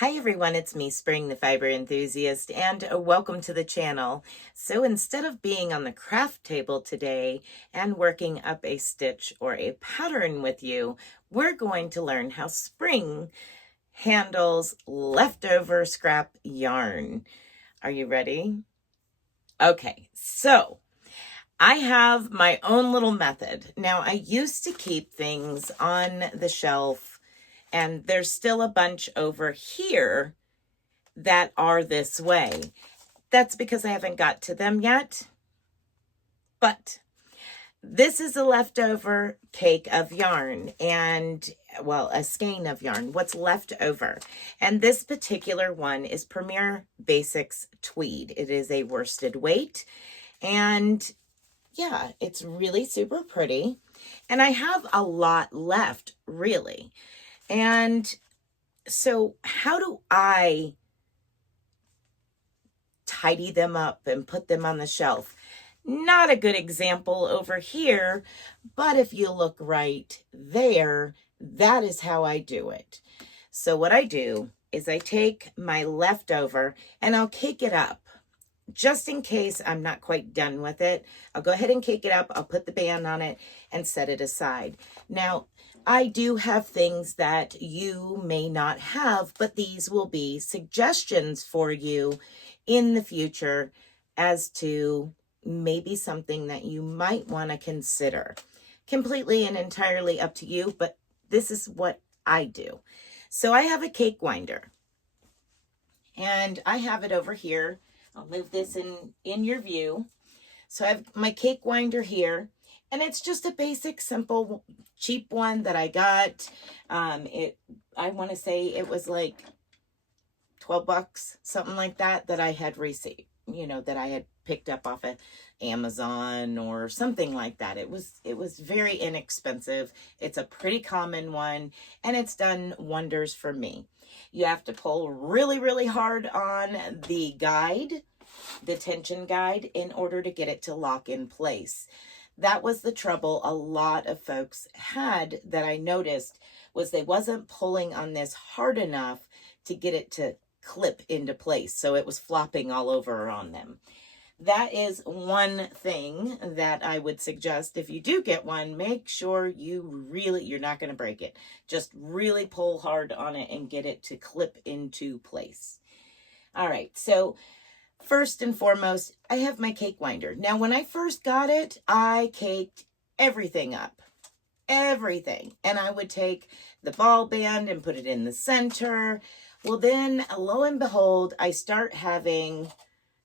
Hi everyone, it's me, Spring the Fiber Enthusiast, and welcome to the channel. So instead of being on the craft table today and working up a stitch or a pattern with you, we're going to learn how Spring handles leftover scrap yarn. Are you ready? Okay, so I have my own little method. Now, I used to keep things on the shelf, and there's still a bunch over here that are this way. That's because I haven't got to them yet. But this is a leftover cake of yarn and, well, a skein of yarn, what's left over. And this particular one is Premier Basics Tweed. It is a worsted weight. And yeah, it's really super pretty. And I have a lot left, really. And so how do I tidy them up and put them on the shelf? Not a good example over here, but if you look right there, that is how I do it. So what I do is I take my leftover and I'll cake it up. Just in case I'm not quite done with it, I'll go ahead and cake it up. I'll put the band on it and set it aside. Now, I do have things that you may not have, but these will be suggestions for you in the future as to maybe something that you might want to consider. Completely and entirely up to you, but this is what I do. So I have a cake winder, and I have it over here. I'll move this in your view. So I have my cake winder here, and it's just a basic, simple, cheap one that I got. I want to say it was like 12 bucks, something like that I had received, that I had picked up off of Amazon or something like that. It was very inexpensive. It's a pretty common one, and it's done wonders for me. You have to pull really, really hard on the guide, the tension guide, in order to get it to lock in place. That was the trouble a lot of folks had that I noticed, was they wasn't pulling on this hard enough to get it to clip into place. So it was flopping all over on them. That is one thing that I would suggest. If you do get one, make sure you're not going to break it. Just really pull hard on it and get it to clip into place. All right, so first and foremost, I have my cake winder. Now, when I first got it, I caked everything up. Everything. And I would take the ball band and put it in the center. Well, then, lo and behold, I start having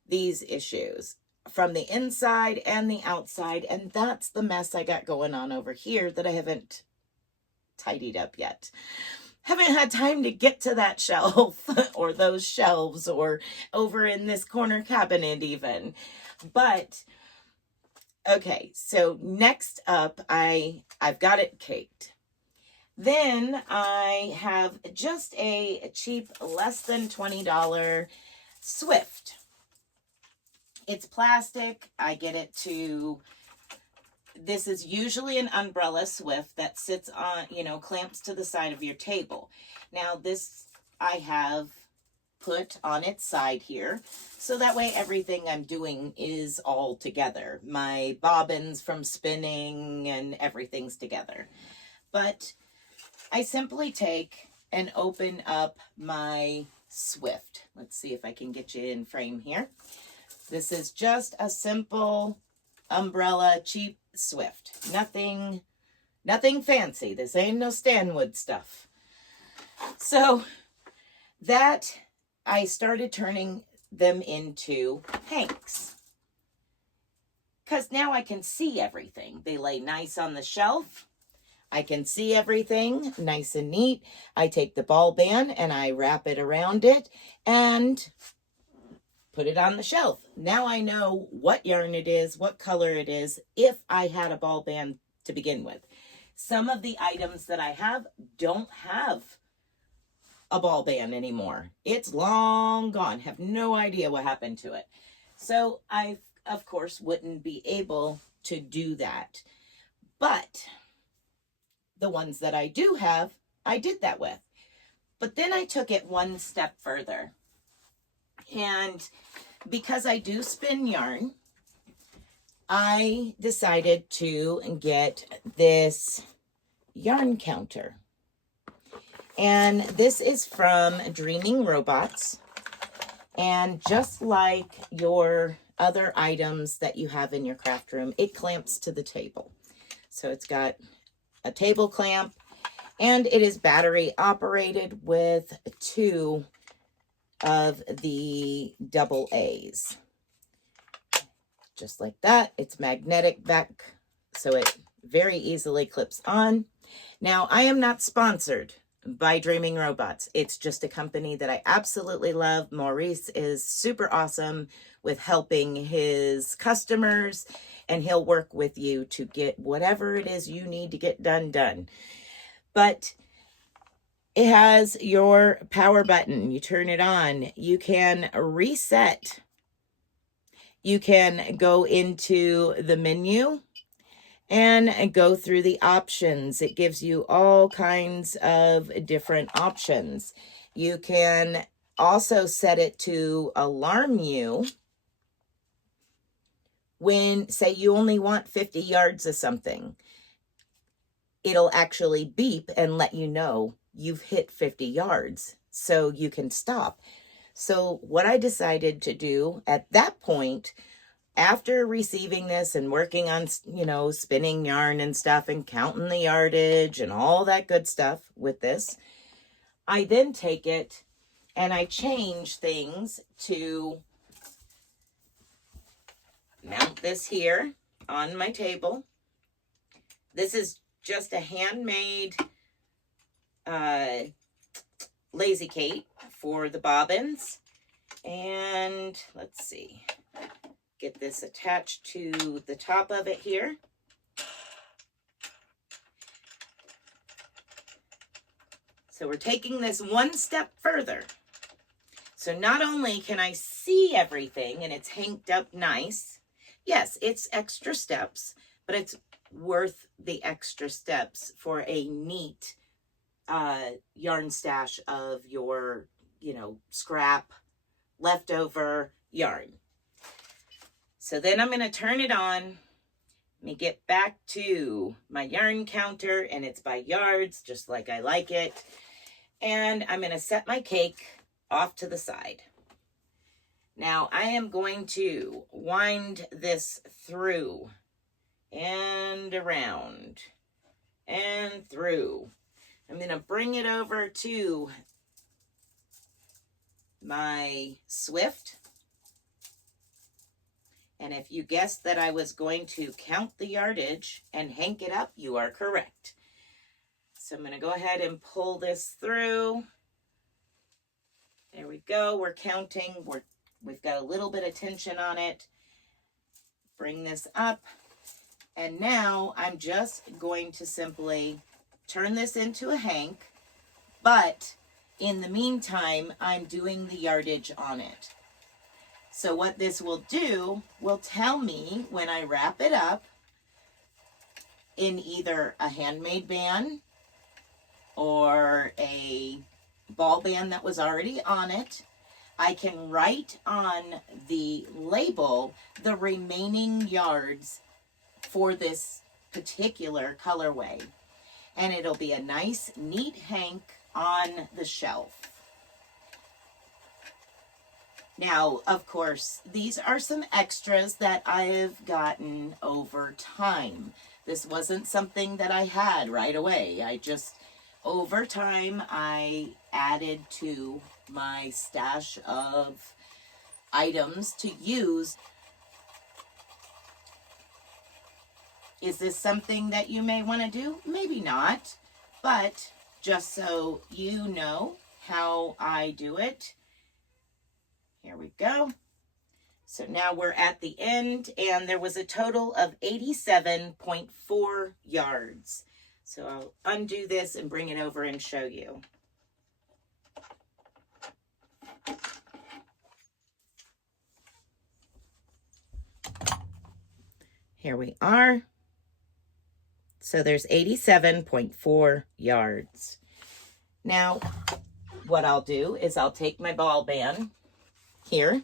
these issues from the inside and the outside, and that's the mess I got going on over here that I haven't tidied up yet. Haven't had time to get to that shelf or those shelves or over in this corner cabinet even. But okay, so next up, I've got it caked. Then I have just a cheap, less than $20 Swift. It's plastic. I get it this is usually an umbrella Swift that sits on, clamps to the side of your table. Now this I have put on its side here, so that way everything I'm doing is all together. My bobbins from spinning and everything's together. But I simply take and open up my Swift. Let's see if I can get you in frame here. This is just a simple umbrella, cheap Swift. Nothing fancy. This ain't no Stanwood stuff. So that I started turning them into hanks, because now I can see everything. They lay nice on the shelf. I can see everything nice and neat. I take the ball band and I wrap it around it and put it on the shelf. Now I know what yarn it is, what color it is, if I had a ball band to begin with. Some of the items that I have don't have a ball band anymore. It's long gone. Have no idea what happened to it. So I, of course, wouldn't be able to do that. But the ones that I do have, I did that with. But then I took it one step further. And because I do spin yarn, I decided to get this yarn counter. And this is from Dreaming Robots. And just like your other items that you have in your craft room, it clamps to the table. So it's got a table clamp, and it is battery operated with 2 of the double A's. Just like that. It's magnetic back, so it very easily clips on. Now, I am not sponsored by Dreaming Robots. It's just a company that I absolutely love. Maurice is super awesome with helping his customers, and he'll work with you to get whatever it is you need to get done. But it has your power button. You turn it on. You can reset. You can go into the menu and go through the options. It gives you all kinds of different options. You can also set it to alarm you when, say, you only want 50 yards of something. It'll actually beep and let you know you've hit 50 yards, so you can stop. So what I decided to do at that point, after receiving this and working on, spinning yarn and stuff and counting the yardage and all that good stuff with this, I then take it and I change things to mount this here on my table. This is just a handmade Lazy Kate for the bobbins. And let's see. Get this attached to the top of it here. So we're taking this one step further. So not only can I see everything and it's hanked up nice, yes, it's extra steps, but it's worth the extra steps for a neat yarn stash of your, scrap, leftover yarn. So then I'm going to turn it on. Let me get back to my yarn counter, and it's by yards, just like I like it. And I'm going to set my cake off to the side. Now I am going to wind this through and around and through. I'm going to bring it over to my Swift. And if you guessed that I was going to count the yardage and hank it up, you are correct. So I'm going to go ahead and pull this through. There we go. We're counting. We've got a little bit of tension on it. Bring this up. And now I'm just going to simply turn this into a hank. But in the meantime, I'm doing the yardage on it. So what this will do will tell me when I wrap it up in either a handmade band or a ball band that was already on it. I can write on the label the remaining yards for this particular colorway. And it'll be a nice, neat hank on the shelf. Now, of course, these are some extras that I've gotten over time. This wasn't something that I had right away. Over time, I added to my stash of items to use. Is this something that you may want to do? Maybe not, but just so you know how I do it. Here we go. So now we're at the end, and there was a total of 87.4 yards. So I'll undo this and bring it over and show you. Here we are. So there's 87.4 yards. Now, what I'll do is I'll take my ball band here,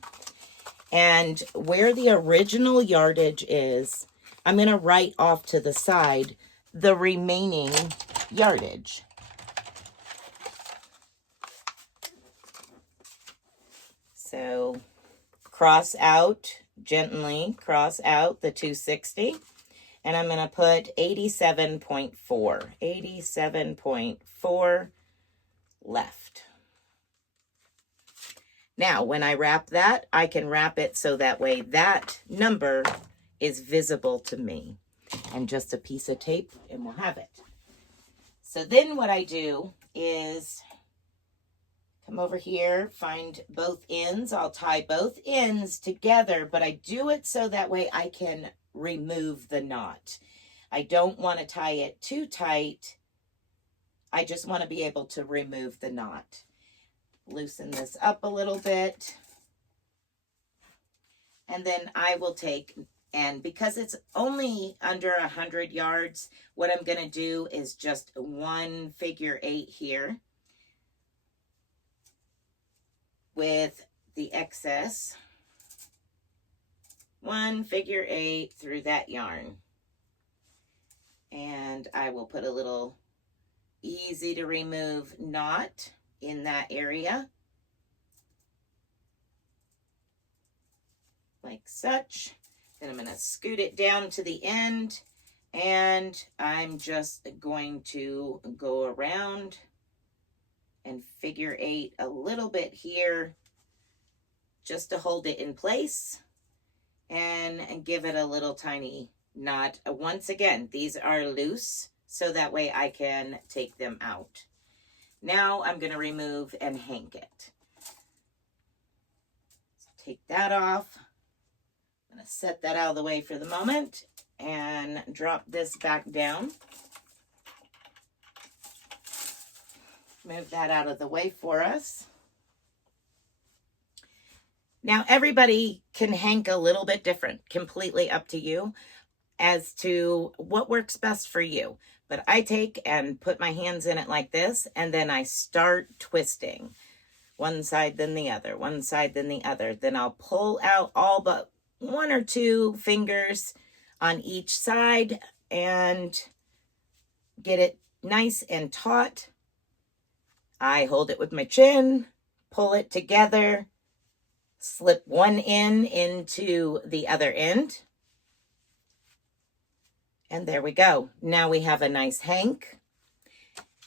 and where the original yardage is, I'm going to write off to the side the remaining yardage. So gently cross out the 260, and I'm going to put 87.4. 87.4 left. Now, when I wrap that, I can wrap it so that way that number is visible to me. And just a piece of tape, and we'll have it. So then what I do is come over here, find both ends. I'll tie both ends together, but I do it so that way I can remove the knot. I don't want to tie it too tight. I just want to be able to remove the knot. Loosen this up a little bit. And then I will take, and because it's only under 100 yards, what I'm going to do is just one figure 8 here with the excess. One figure 8 through that yarn. And I will put a little easy to remove knot in that area, like such. Then I'm going to scoot it down to the end, and I'm just going to go around and figure 8 a little bit here just to hold it in place and give it a little tiny knot. Once again, these are loose, so that way I can take them out. Now I'm going to remove and hank it. So take that off. I'm going to set that out of the way for the moment and drop this back down. Move that out of the way for us. Now everybody can hank a little bit different, completely up to you as to what works best for you. But I take and put my hands in it like this, and then I start twisting. One side, then the other, one side, then the other. Then I'll pull out all but 1 or 2 fingers on each side and get it nice and taut. I hold it with my chin, pull it together, slip one end into the other end. And there we go. Now we have a nice hank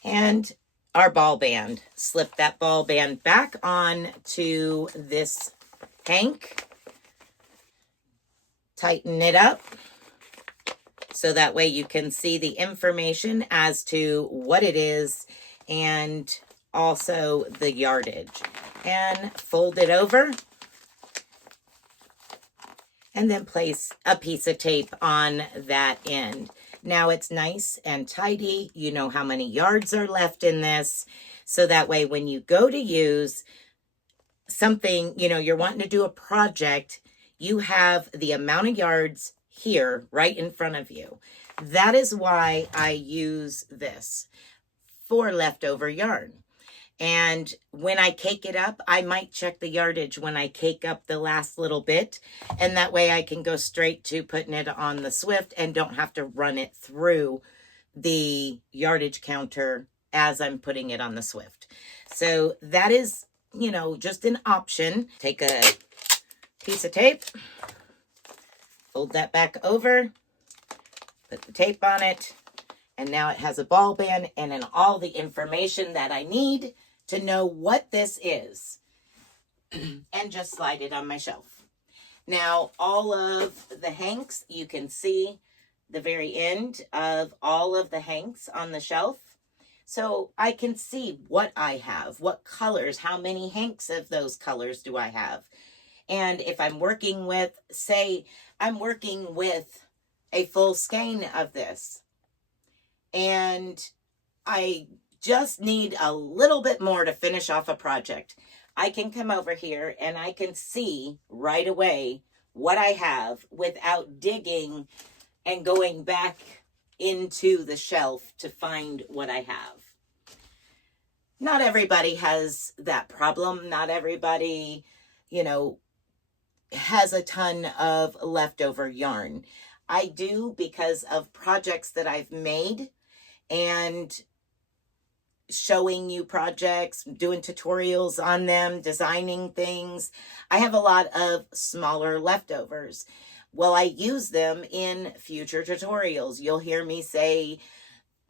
and our ball band. Slip that ball band back on to this hank. Tighten it up so that way you can see the information as to what it is and also the yardage. And fold it over. And then place a piece of tape on that end. Now it's nice and tidy. You know how many yards are left in this. So that way when you go to use something, you're wanting to do a project, you have the amount of yards here right in front of you. That is why I use this for leftover yarn. And when I cake it up, I might check the yardage when I cake up the last little bit. And that way I can go straight to putting it on the Swift and don't have to run it through the yardage counter as I'm putting it on the Swift. So that is, just an option. Take a piece of tape, fold that back over, put the tape on it, and now it has a ball band and then all the information that I need to know what this is. And just slide it on my shelf. Now, all of the hanks, you can see the very end of all of the hanks on the shelf. So I can see what I have, what colors, how many hanks of those colors do I have. And if I'm working with, say, I'm working with a full skein of this, and I just need a little bit more to finish off a project, I can come over here and I can see right away what I have without digging and going back into the shelf to find what I have. Not everybody has that problem. Not everybody, you know, has a ton of leftover yarn. I do because of projects that I've made and showing you projects, doing tutorials on them, designing things. I have a lot of smaller leftovers. Well, I use them in future tutorials. You'll hear me say,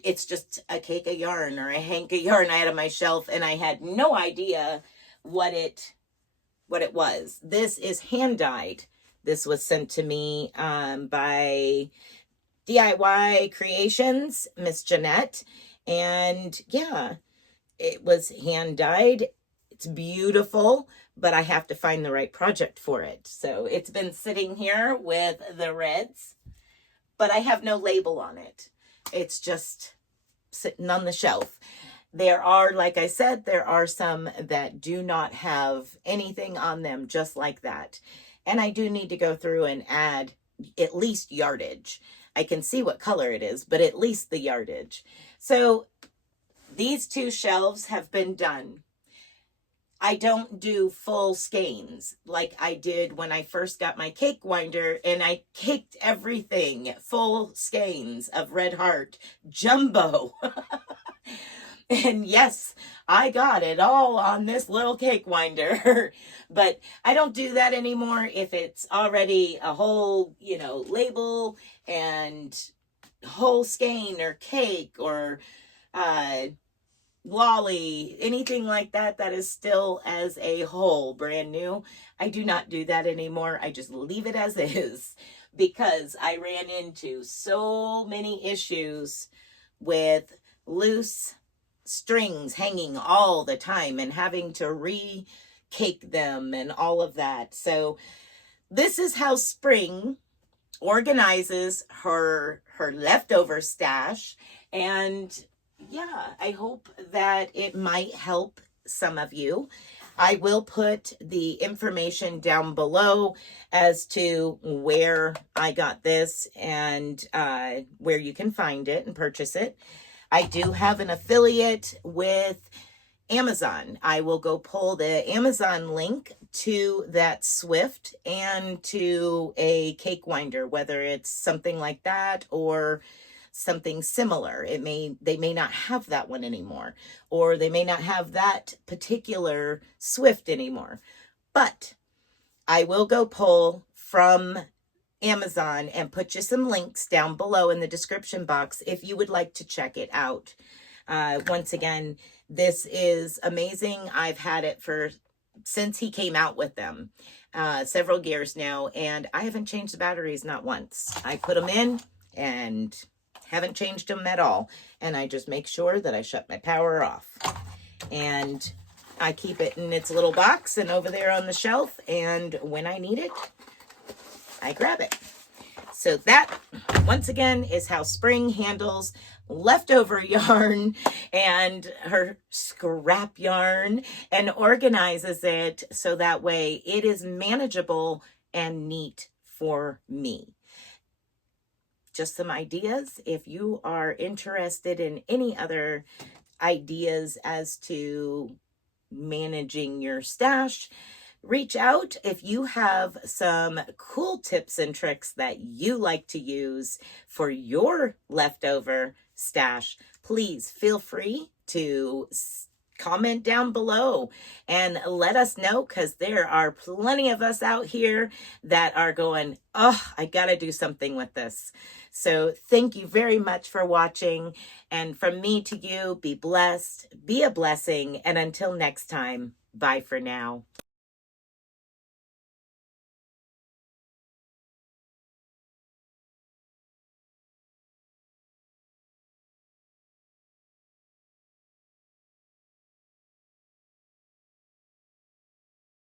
it's just a cake of yarn or a hank of yarn I had on my shelf, and I had no idea what it was. This is hand dyed. This was sent to me by DIY Creations, Miss Jeanette. And yeah, it was hand dyed. It's beautiful, but I have to find the right project for it. So it's been sitting here with the reds, but I have no label on it. It's just sitting on the shelf. There are, like I said, there are some that do not have anything on them just like that. And I do need to go through and add at least yardage. I can see what color it is, but at least the yardage. So these two shelves have been done. I don't do full skeins like I did when I first got my cake winder, and I caked everything full skeins of Red Heart jumbo. And yes, I got it all on this little cake winder, but I don't do that anymore. If it's already a whole, label and whole skein or cake or lolly, anything like that, that is still as a whole, brand new. I do not do that anymore. I just leave it as is because I ran into so many issues with loose strings hanging all the time and having to re-cake them and all of that. So this is how Spring organizes her leftover stash. And yeah, I hope that it might help some of you. I will put the information down below as to where I got this and where you can find it and purchase it. I do have an affiliate with Amazon. I will go pull the Amazon link to that Swift and to a cake winder, whether it's something like that or something similar. They may not have that one anymore, or they may not have that particular Swift anymore. But I will go pull from Amazon and put you some links down below in the description box if you would like to check it out. Once again, this is amazing. I've had it since he came out with them, several years now, and I haven't changed the batteries not once. I put them in and haven't changed them at all. And I just make sure that I shut my power off. And I keep it in its little box and over there on the shelf. And when I need it, I grab it. So that, once again, is how Spring handles leftover yarn and her scrap yarn and organizes it so that way it is manageable and neat for me. Just some ideas. If you are interested in any other ideas as to managing your stash, reach out. If you have some cool tips and tricks that you like to use for your leftover stash, please feel free to comment down below and let us know, because there are plenty of us out here that are going, oh, I gotta do something with this. So thank you very much for watching, and from me to you, be blessed, be a blessing, and until next time, bye for now.